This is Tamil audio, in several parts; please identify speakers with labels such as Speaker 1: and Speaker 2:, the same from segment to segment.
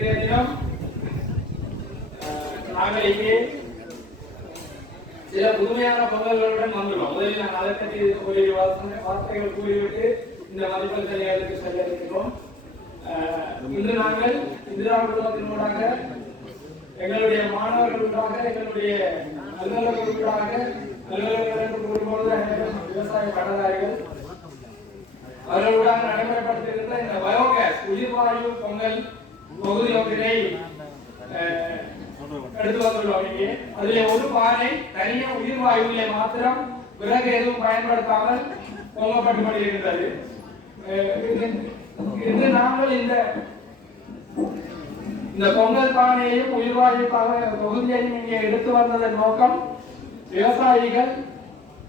Speaker 1: இன்றைய தினம் நாங்கள் இங்கே சில புதுமையான பொங்கல்களுடன் வந்துள்ளோம். முதலில் நான் அதை பற்றி ஒரு வார்த்தைகள் கூறிவிட்டு இந்த மதிப்பெண் சரியாளுக்கு செல்ல இருக்கிறோம் இன்று நாங்கள் இந்திரா குடும்பத்தினூடாக எங்களுடைய மாணவர்களுக்காக எங்களுடைய அலுவலர்களுக்காக அலுவலர்கள் கூறும்போது விவசாய பட்டதாரிகள் அவர்களுடன் நடைமுறைப்படுத்துகின்ற இந்த பயோகேஸ் உயிர்வாயு பொங்கல் தொகுதி ஒன்றினை எடுத்து வந்துள்ளோம். இங்கே ஒரு பானை தனிய மாத்திரம் விறகு எதுவும் பயன்படுத்தாமல் பொங்கப்பட்டு நாங்கள் இந்த இந்த பொங்கல் பானையையும் உயிர்வாயுக்காக தொகுதியையும் இங்கே எடுத்து வந்ததன் நோக்கம் விவசாயிகள்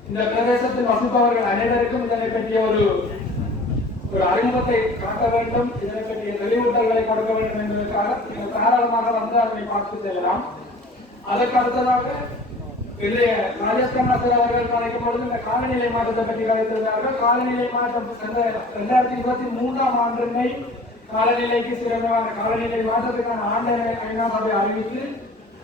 Speaker 1: இந்த பிரதேசத்தில் வசிப்பவர்கள் அனைவருக்கும் இதனை பற்றிய ஒரு ஒரு அறிமுகத்தை காட்ட வேண்டும். இதனை பற்றிய தெளிவூட்டல்களை கொடுக்க வேண்டும் என்பதற்காக நீங்கள் தாராளமாக வந்து அதனை பார்த்து செல்லலாம் அதற்கு அடுத்ததாக ராஜஸ்தான் நசர் அவர்கள் கலைக்கும் பொழுது இந்த காலநிலை மாற்றத்தை பற்றி கலைத்திருந்தார்கள் காலநிலை மாற்றம் இரண்டாயிரத்தி இருபத்தி மூன்றாம் ஆண்டு மே காலநிலைக்கு சிறப்பான காலநிலை மாற்றத்துக்கான ஆண்டு ஐநா சபை அறிவித்து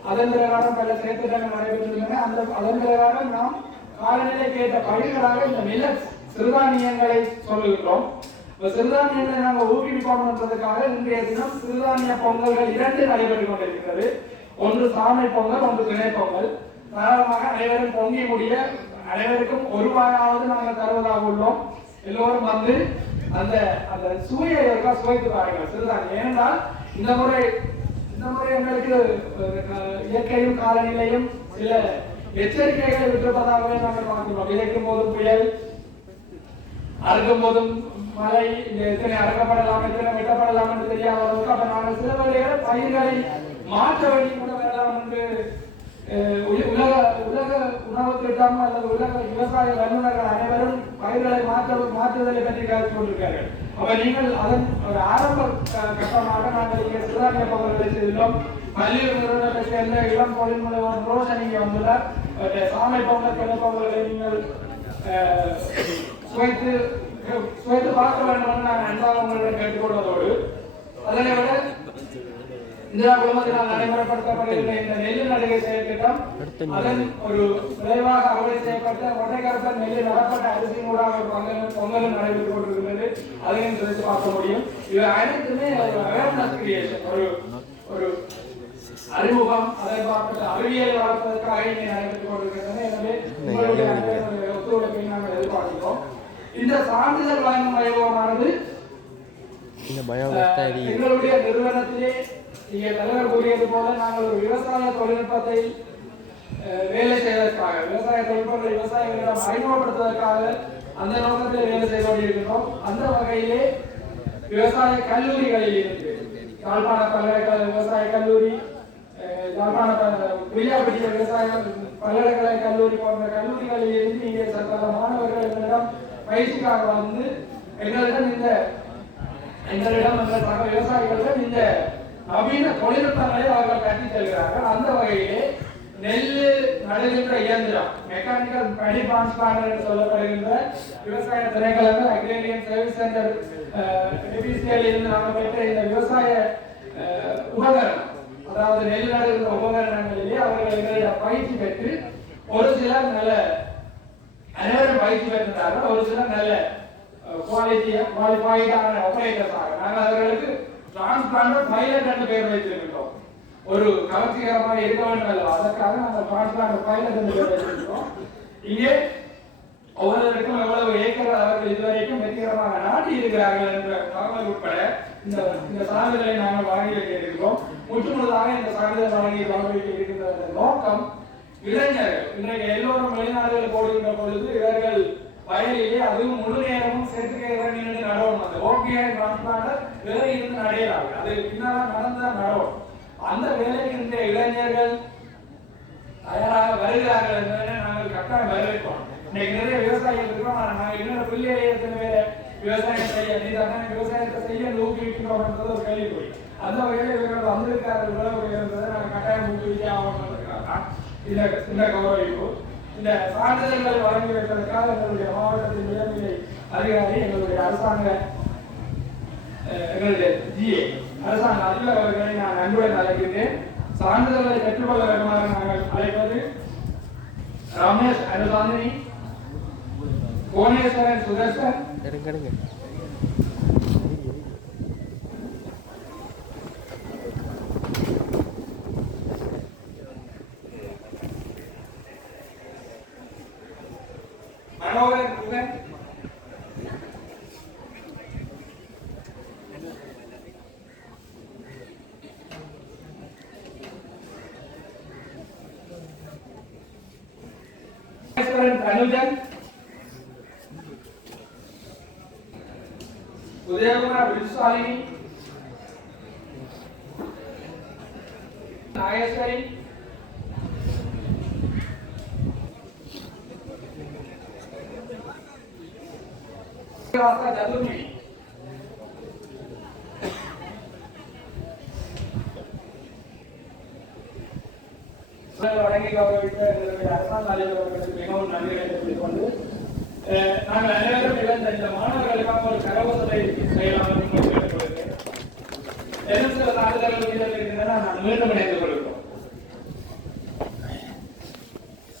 Speaker 1: அதன் பிரகாரம் பல செயற்திட்டங்கள் நடைபெற்றிருந்தன அந்த அதன் பிரகாரம் நாம் காலநிலைக்கு ஏற்ற பயிர்களாக இந்த நில சிறுதானியங்களை சொல்லுகிறோம் இப்ப சிறுதானியங்களை நாங்கள் ஊக்குவிப்போம்ன்றதுக்காக இன்றைய தினம் சிறுதானிய பொங்கல்கள் இரண்டு நடைபெற்று கொண்டிருக்கிறது. ஒன்று சாமை பொங்கல் ஒன்று திணை பொங்கல். தாராளமாக அனைவரும் பொங்கி முடிய அனைவருக்கும் ஒரு வாயாவது நாங்கள் தருவதாக உள்ளோம். எல்லோரும் வந்து அந்த அந்த சுவையை இருக்கா சுவைத்து பாருங்கள் சிறுதானியம். ஏனென்றால் இந்த முறை இந்த முறை எங்களுக்கு இயற்கையும் காலநிலையும் சில எச்சரிக்கைகளை விட்டிருப்பதாகவே நாங்கள் பார்க்கிறோம் விதைக்கும் போதும் புயல் அறுக்கும் போதும் மழை எத்தனை அறுக்கப்படலாம் எத்தனை வெட்டப்படலாம் என்று தெரியாத அளவுக்கு சில வேளைகளை பயிர்களை மாற்ற வேண்டி கூட வரலாம் என்று அஹ், உல- உலக உலக உணவு திட்டம் அல்லது உலக விவசாய வல்லுநர்கள் அனைவரும் பயிர்களை மாற்ற மாற்றுதலை பற்றி கருத்து கொண்டிருக்கிறார்கள். அப்ப நீங்கள் அதன் ஒரு ஆரம்ப கட்டமாக நாங்கள் இங்கே சிறுதானிய பகுதிகளை செய்துள்ளோம் மல்லிகை நிறுவனத்தை சேர்ந்த இளம் தொழில் முனைவர் ரோஷன் இங்கே வந்துள்ளார். சாமை பொங்கல் கிணறு நீங்கள் அஹ், சுவைத்து சுவைத்து பார்க்க வேண்டும் என்று நான் அன்பாக உங்களிடம் கேட்டுக்கொள்வதோடு அதனை விட இந்திரா குழுமத்தினால் நடைமுறைப்படுத்தப்படுகின்ற இந்த நெல்லு நடுகை செயல் திட்டம் அதன் ஒரு விரைவாக அறுவடை செய்யப்பட்ட ஒற்றைக்கரப்பன் நெல்லு நடப்பட்ட அரிசியினூடாக ஒரு பொங்கல் பொங்கலும் நடைபெற்றுக் கொண்டிருக்கிறது அதையும் சிரித்து பார்க்க முடியும். இவை அனைத்துமே ஒரு அவேர்னஸ் கிரியேஷன் ஒரு ஒரு அறிமுகம் அதை பார்ப்பது அறிவியல் வளர்ப்பதற்காக இங்கே நடைபெற்று சான்றிதழ் வழங்கும் வைபவமானது எங்களுடைய நிறுவனத்திலே இங்கே தலைவர் கூறியது போல நாங்கள் ஒரு விவசாய தொழில்நுட்பத்தை வேலை செய்வதற்காக விவசாய தொழில்நுட்பங்களை விவசாயிகளிடம் அறிமுகப்படுத்துவதற்காக அந்த நோக்கத்தில் வேலை செய்து கொண்டிருக்கிறோம் அந்த வகையிலே விவசாய கல்லூரிகளில் இருந்து யாழ்ப்பாண பல்கலைக்கழக விவசாய கல்லூரி யாழ்ப்பாண ப- வில்லியாப்பட்டி விவசாய பல்கலைக்கழக கல்லூரி போன்ற கல்லூரிகளில் இருந்து இங்கே பல மாணவர்கள் எங்களிடம் பயிற்சிக்காக வந்து எங்களிடம் இந்த எங்களிடம் எங்கள் சக விவசாயிகளிடம் இந்த நவீன தொழில்நுட்பங்களை அவர்கள் கட்டி செல்கிறார்கள். அந்த வகையிலே நெல் நடுகின்ற இயந்திரம் மெக்கானிக்கல் பனி டிரான்ஸ்பிளான்டர் என்று சொல்லப்படுகின்ற விவசாய திணைக்களங்கள் அக்ரேரியன் சர்வீஸ் சென்டர் டிபிசிஎல் இருந்து நாங்கள் பெற்ற இந்த விவசாய உபகரணம் அதாவது நெல் நடுகின்ற உபகரணங்களிலே அவர்கள் எங்களிடம் பயிற்சி பெற்று ஒரு சிலர் நல்ல அனைவரும் பயிற்சி ஒரு சில நல்ல குவாலிட்டி குவாலிஃபைடான ஆபரேட்டர்ஸாக நாங்கள் அவர்களுக்கு டிரான்ஸ்பிளான்ட் பைலட் என்று பெயர் வைத்திருக்கிறோம் ஒரு கவர்ச்சிகரமாக இருக்க வேண்டும் அல்லவா? அதற்காக நாங்கள் டிரான்ஸ்பிளான்ட் பைலட் என்று பெயர் வைத்திருக்கிறோம். இங்கே ஒவ்வொருவருக்கும் எவ்வளவு ஏக்கர் அவர்கள் இதுவரைக்கும் வெற்றிகரமாக நாட்டி இருக்கிறார்கள் என்ற தகவல் உட்பட இந்த இந்த சான்றிதழை நாங்கள் வழங்கி வைக்க இருக்கிறோம் முற்றுமுழுதாக இந்த சான்றிதழ் வழங்கி வழங்கி வைக்க நோக்கம் இளைஞர்கள். இன்றைக்கு எல்லோரும் வெளிநாடுகள் போடுகின்ற பொழுது இவர்கள் வயலிலே அதுவும் முழு நேரமும் செத்துக்கை நின்று நடவும். அந்த ஓகே டிரான்ஸ்பிளான்டர் வேலை இருந்து நடையலாம் அது பின்னால நடந்துதான் நடவும். அந்த வேலைக்கு இந்த இளைஞர்கள் தயாராக வருகிறார்கள் என்பதை நாங்கள் கட்டாயம் வரவேற்போம் இன்னைக்கு நிறைய விவசாயிகள் இருக்கிறோம். நாங்கள் இன்னொரு பிள்ளைகளை எத்தனை பேரை விவசாயம் செய்ய நீ தானே விவசாயத்தை செய்ய ஊக்குவிக்கிறோம் என்றது ஒரு கேள்விக்குறி. அந்த வகையில் இவர்கள் வந்திருக்கார்கள் உழவு என்பதை நாங்கள் கட்டாயம் ஊக்குவிக்க ஆகணும் இந்த இந்த கௌரவிப்பு. இந்த சான்றிதழ்களை வழங்கி வைப்பதற்காக எங்களுடைய மாவட்டத்தின் உயர்நிலை அதிகாரி எங்களுடைய அரசாங்க அஹ், எங்களுடைய ஜிஏ அரசாங்க அதிபர் அவர்களை நான் அன்புடன் அழைக்கின்றேன். சான்றிதழ்களை பெற்றுக்கொள்ள வேண்டுமாக நாங்கள் அழைப்பது ரமேஷ் அனுசாந்தினி புவனேஸ்வரன் சுதர்சன்
Speaker 2: మనోహరన్ రూపన్
Speaker 1: అనుజన్ ఉదయకుమార్ విశ్వాలిని నాగేశ్వరి உதயகுமார் விருசாலினி வழங்கி கௌரவித்த அரசாங்க மிகவும் நன்றி தெரிவித்துக் கொண்டு அஹ், நாங்கள் அனைவரும் இழந்த இந்த மாணவர்களுக்காக ஒரு கரவசத்தை செய்யலாம் என்று கேட்டுக்கொள்கிறேன் என்ன சில சான்றிதழ்கள் மீதம் இருக்கின்றன நான் மீண்டும் இணைந்து கொள்கிறோம்